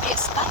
Fiesta.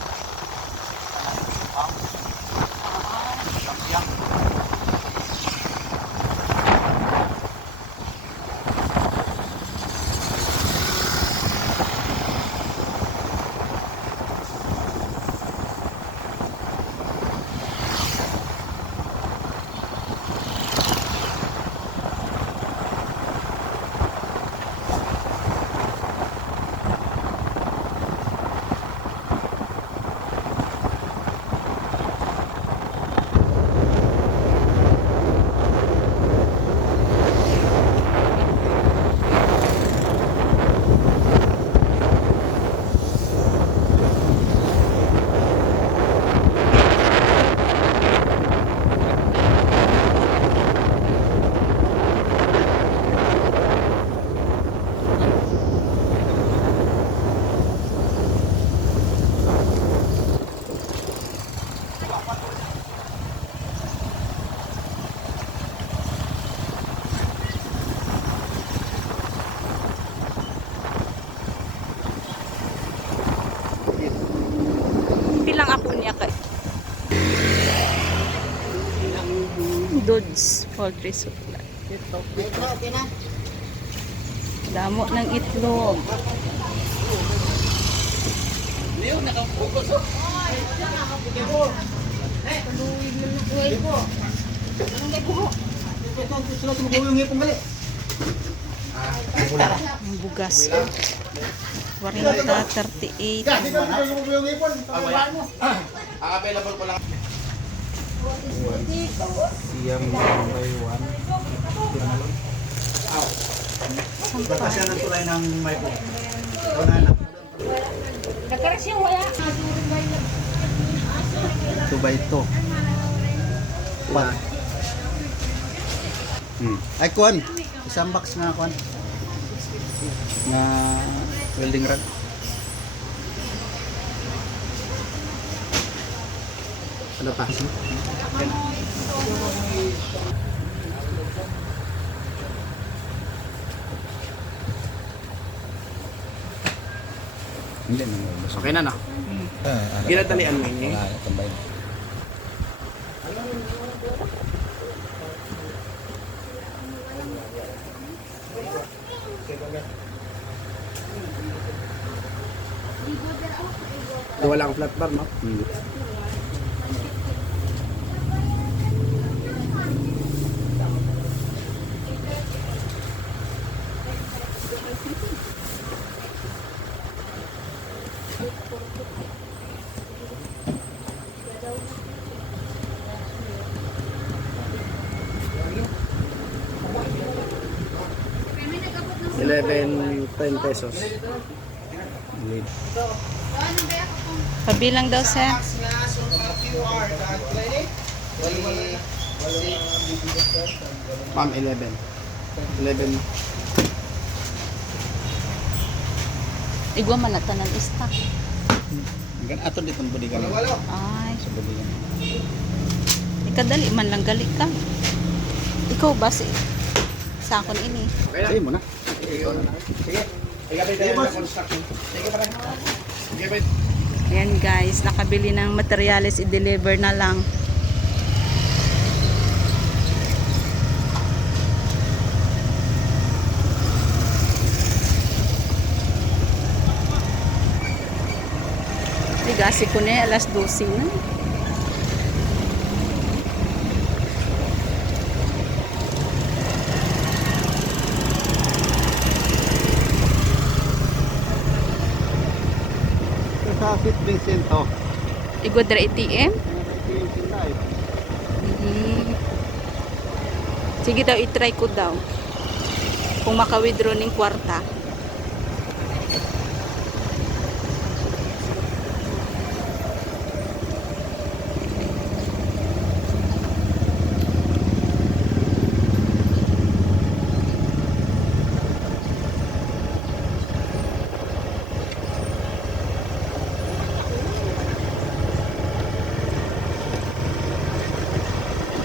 Bilang ako niya kay Dodds Poultry Supply. Ito. Damo ng itlog. Ang bugas. 40, 38. Available ko lang. Siyam by 1. Sampay. ng tulay ng may po. Ikaw na anak. 2 by 2. Pat. Ay, kuan. Isang box nga kuan. Nga welding rod. Ano pa? Hindi naman. Okay na na. Ginadalian mo yun. Tambay. Wala akong flat bar, no? $11.10. Pabilang daw sa Ma'am, 11. 11. igwa man na tanan stock. Ato dito ang budigan. Ay, Sa budigan. ikadali man lang gali ka. Ikaw ba sa akon ini? Okay na. Sige mo na. Sige. Igabay tayo ng construction. Sige pa rin. Igabay. Ayan guys, nakabili ng materyales, i-deliver na lang. Igasi ko na, alas 12 na. Sa Fit Vincent to. Igwa dra ATM. Sige daw, itry ko daw. Kung maka-withdraw ng kwarta.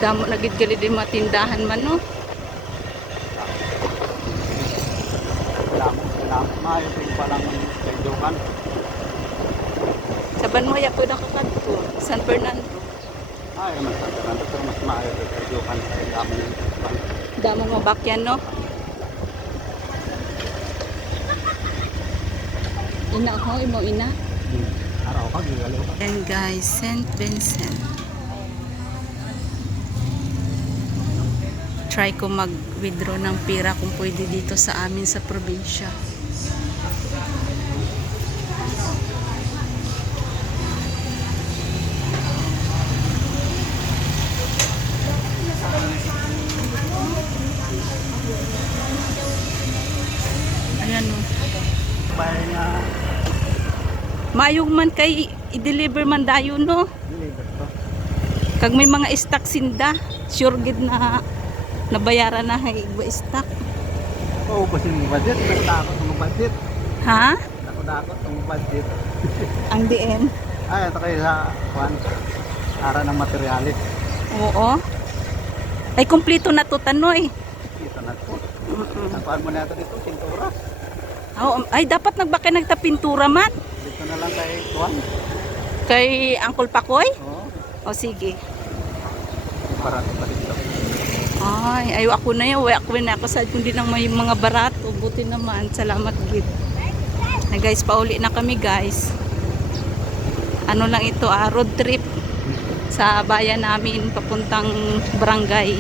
Damo na gid gali din mga tindahan man no. Salamat. Maayo pa lang kaidukan. Banwaya po na kakadto. San Fernando. Ay, naman sa Fernando, pero mas maayo ito. Pero kan tayo damo ng kwan. Damong mabakyan, no? Ina ko, imo ina. Araw ka, gigalaw ka. And guys, St. Vincent. Try ko mag-withdraw ng pera kung pwede dito sa amin sa probinsya. Ayan o. Bayan niya, Mayong man kay i-deliver man dayo, no? deliver to. Kag may mga stock sinda, sure gid na nabayaran na hay iba stock. Oo, kasi yung budget, nakudakot ang budget. Ha? Nakudakot ang budget. Ang DN. Ay, ito kayo sa kwan. Ara ng materialis. Oo. Ay kumpleto na to tanoy. Kita na to. Nakuhaan mo na ito dito, pintura. Oh, ay dapat nagbaka nagtapintura man Dito na lang kay kwan. kay Uncle Pakoy. Oo, O sige. barato pa dito. Ay, ayo ako na yun. Ako na ako sa kundi nang may mga barato. Buti naman. Salamat gid. Na guys, pauli na kami guys. Ano lang ito, road trip sa bayan namin papuntang barangay.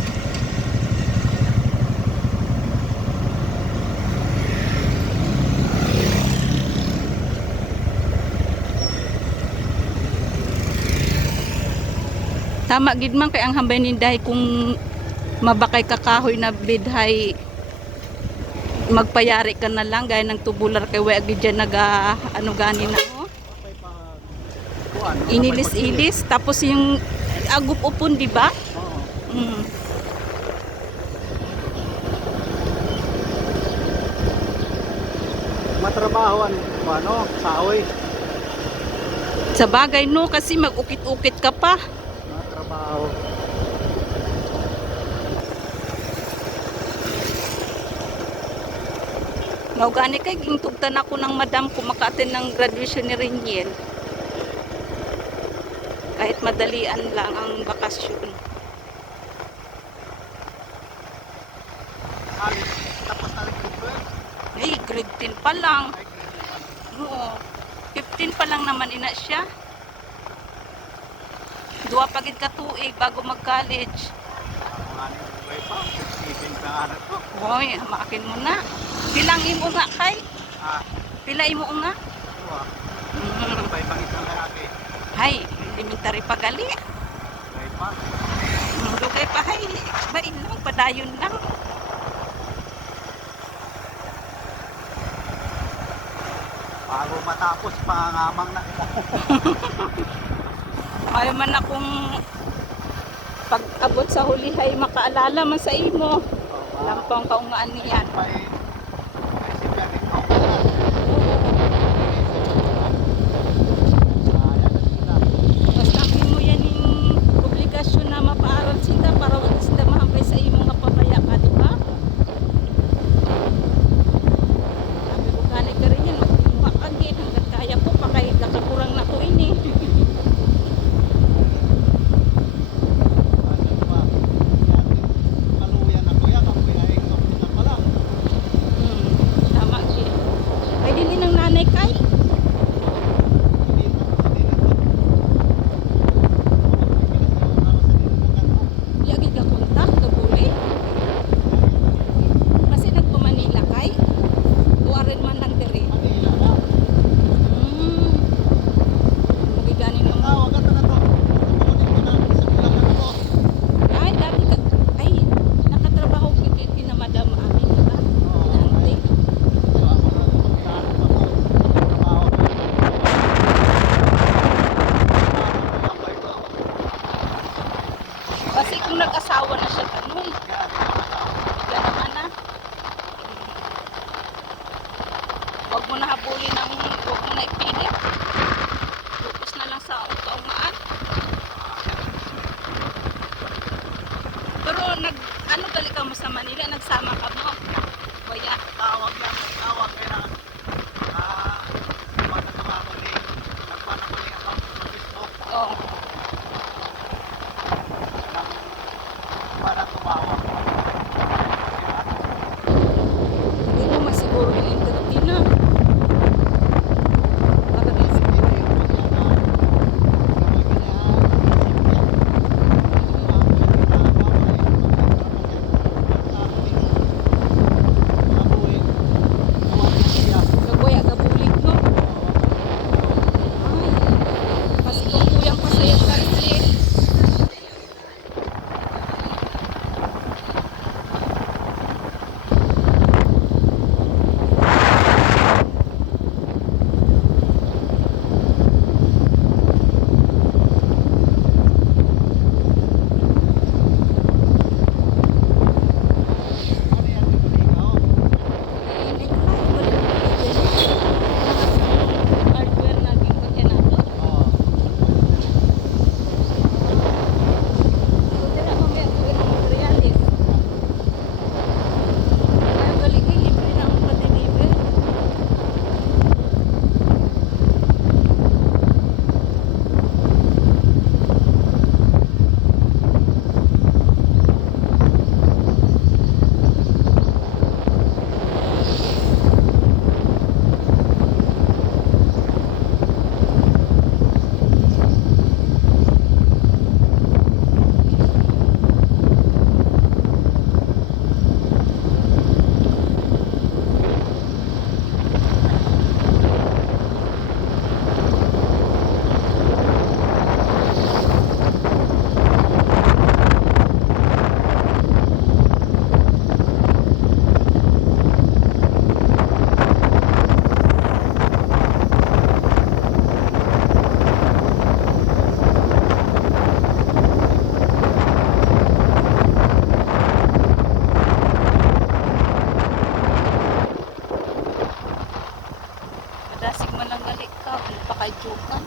Tama gid man kay ang hambay ninday kung mabakay kakahoy na bidhay magpayari ka na lang gaya ng tubular kay wa gid dyan naga ano gani na oh. Okay pa. Kuan. Inilis-ilis tapos yung agup upon di ba? Oo. Mm. Matrabaho ano, saoy. Sa bagay no kasi mag-ukit-ukit ka pa. Matrabaho. Naugani kay gintugtan ako ng madam ko maka-attend ng graduation ni Reniel. Kahit madalian lang ang bakasyon. Tapos na rin dito eh. Ay, grade 10 pa lang. Oo. 15 pa lang naman ina siya. Duwa pagid ka tuig bago mag-college. Mga buhay pa. Isipin ka anak ko. Hoy, maakin mo na. Pilang imo nga kay? Ah, Pila imo nga? ito ah. Mm. Bay pang isang lalaki. Hay, elementary pa gali. Bay pa. Dugay pa hay. Bain lang, padayon lang. Bago matapos, pangangamang na kita. Ay man akong pag-abot sa huli hay makaalala man sa imo. Lampang kaungaan niyan. May isipin dito. Basta mo yan yung obligasyon na mapaaral sila para wag sila mahambay sa imo nga pamaya ka, di ba? Sabi ko ganay ka rin yan, makagin hanggang kaya ko pa kay nakakurang na ko ini. Tama ki. Ay dili ng nanay kay. Lagi ka kontak to buli. Kasi nagpa-Manila kay. Tuwarin man lang diri. Magigani ng ay dati ka ay nakatrabaho kiti na madam amin ba? Nanti. Kasi kung nag-asawa na siya tanong. Bigla naman na. Huwag mo na habulin ng huwag mo na ipilit. Focus na lang sa kaungaan. Pero ano gali ka mo sa Manila? Nagsama ka mo? Kuya? Tawag lang, tawag kaya pag nagkakuli, nagpanakuli ako. ka, hindi pa kay Jukan.